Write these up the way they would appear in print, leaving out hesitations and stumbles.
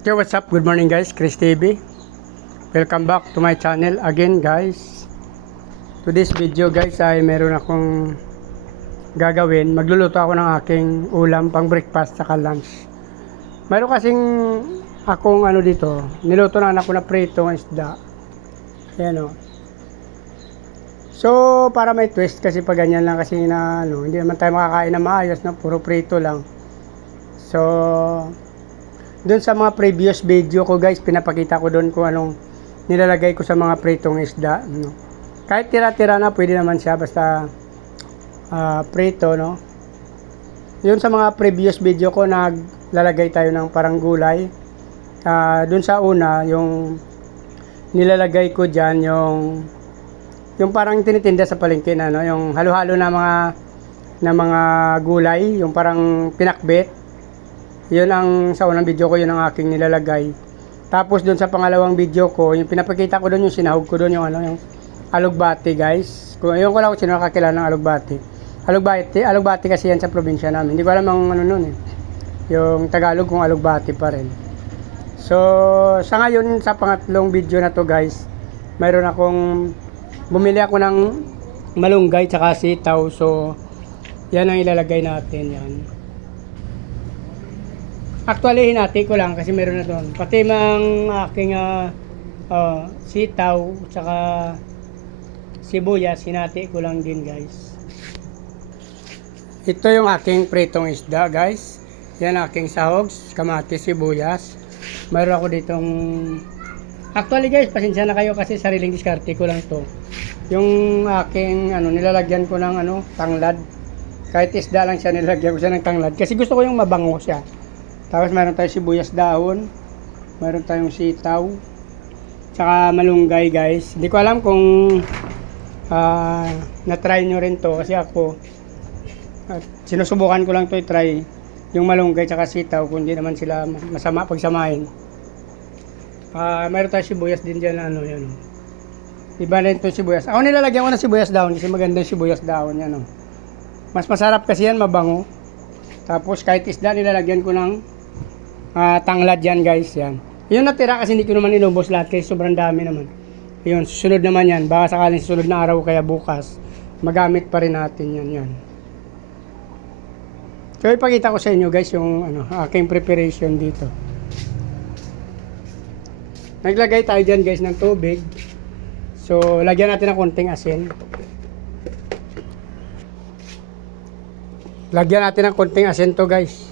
Okay, what's up? Good morning guys, Chris TV. Welcome back to my channel again guys. Today's video guys ay meron akong gagawin. Magluluto ako ng aking ulam pang breakfast saka lunch. Meron kasing akong dito, niluto na anak ko na prito ng isda. Ayan o. So, para may twist kasi pag ganyan lang kasi na hindi naman tayo makakain na maayos na puro prito lang. So, doon sa mga previous video ko guys, pinapakita ko doon kung anong nilalagay ko sa mga pritong isda, no? Kahit tira-tira na pwede naman siya basta prito, no? Yun sa mga previous video ko naglalagay tayo ng parang gulay. Doon sa una, yung nilalagay ko diyan yung parang tinitinda sa palengke na, no? Yung halo-halo na mga gulay, yung parang pinakbet. Yun ang sa unang video ko, yun ang aking nilalagay. Tapos doon sa pangalawang video ko, yung pinapakita ko doon, yung sinahog ko doon, yung alugbati guys. Kung ayun ko lang kung sino nakakilala ng alugbati. Alugbati kasi yan sa probinsya namin. Hindi ko alam ang nun eh. Yung Tagalog kung alugbati pa rin. So, sa ngayon, sa pangatlong video na to guys, mayroon bumili ako ng malunggay tsaka sitaw. So, yan ang ilalagay natin yan. Actually, hinati ko lang kasi meron na doon. Pati mang aking sitaw tsaka sibuyas, hinati ko lang din guys. Ito yung aking pritong isda guys. Yan aking sahog, kamatis, sibuyas. Meron ako ditong... Actually guys, pasensya na kayo kasi sariling diskarte ko lang to. Yung aking nilalagyan ko ng tanglad. Kahit isda lang siya, nilalagyan ko siya ng tanglad. Kasi gusto ko yung mabango siya. Tapos meron tayong sibuyas dahon, meron tayong sitaw, tsaka malunggay guys. Hindi ko alam kung na-try nyo rin to kasi ako sinusubukan ko lang to i-try yung malunggay tsaka sitaw kung hindi naman sila masama pagsamahin. Meron tayong sibuyas din dyan yan. Iba na ito sibuyas. Ako nilalagyan ko ng sibuyas dahon kasi maganda yung sibuyas dahon yan. Mas masarap kasi yan, mabango. Tapos kahit isda nilalagyan ko ng tanglad yan guys, yan. Yung natira kasi hindi ko naman inubos lahat kasi sobrang dami naman. Yun, susunod naman yan. Baka sakaling susunod na araw kaya bukas, magamit pa rin natin yan. So ipakita ko sa inyo guys yung aking preparation dito. Naglagay tayo dyan guys ng tubig. So lagyan natin ng konting asin. Lagyan natin ng konting asin to guys.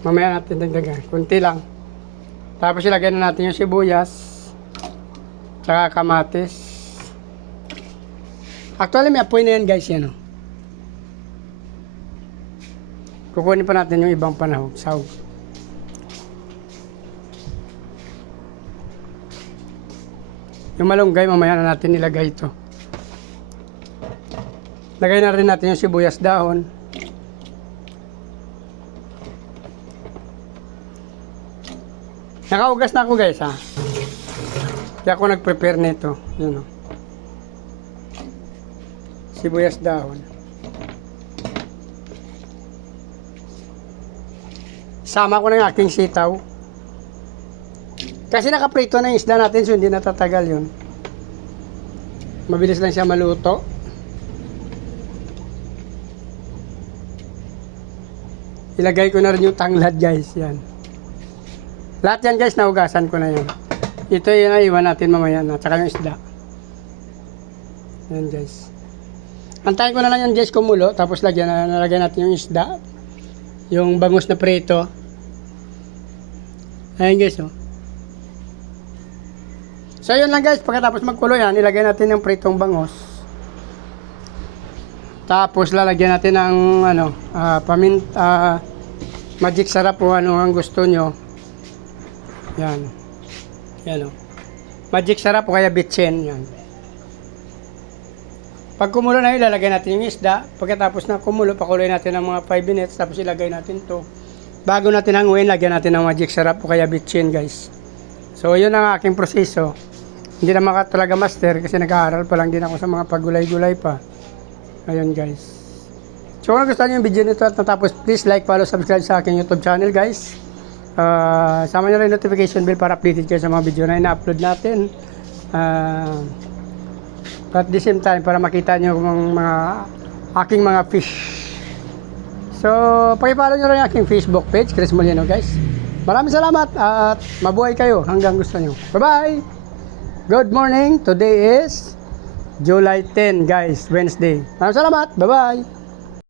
Mamaya natin dagdagan, kunti lang. Tapos ilagyan na natin yung sibuyas tsaka kamatis. Actually may apoy na yan guys, yan. Kukunin pa natin yung ibang sahog. Yung malunggay mamaya na natin ilagay ito. Lagay na rin natin yung sibuyas dahon. Nakaugas na ako guys ha. Kaya ako nag-prepare nito. Yun o. Sibuyas dahon. Sama ko na yung aking sitaw. Kasi nakaprito na yung isda natin so hindi natatagal yun. Mabilis lang siya maluto. Ilagay ko na rin yung tanglad guys. Yan. Lahat yan guys, naugasan ko na yan. Ito yung iwan natin mamaya na. Tsaka yung isda. Yan guys. Antayin ko na lang yan guys kumulo. Tapos nalagyan natin yung isda. Yung bangus na prito. Ayan guys oh. So yun lang guys. Pagkatapos magkulo yan, ilagay natin yung pritong bangus. Tapos lalagyan natin ng magic sarap o ano ang gusto nyo. Yan. Yan o. Magic sarap o kaya bitchen. Yan. Pag kumulo na ilalagay natin yung isda. Pagkatapos na kumulo, pakuloy natin ng mga 5 minutes. Tapos ilagay natin to. Bago natin hanguin, lagyan natin ng magic sarap o kaya bitchen guys. So yun ang aking proseso. Hindi naman talaga master kasi nag-aaral pa lang din ako sa mga pagulay-gulay pa. Ayun guys. So kung nagustuhan nyo yung video nito at natapos, please like, follow, subscribe sa aking YouTube channel guys. Sama nyo rin notification bell para updated kayo sa mga video na ina-upload natin. At the same time, para makita nyo yung mga aking mga fish. So, pakipollow nyo rin yung aking Facebook page, Chris Molino guys. Maraming salamat at mabuhay kayo hanggang gusto nyo. Bye-bye! Good morning! Today is July 10 guys, Wednesday. Maraming salamat! Bye-bye!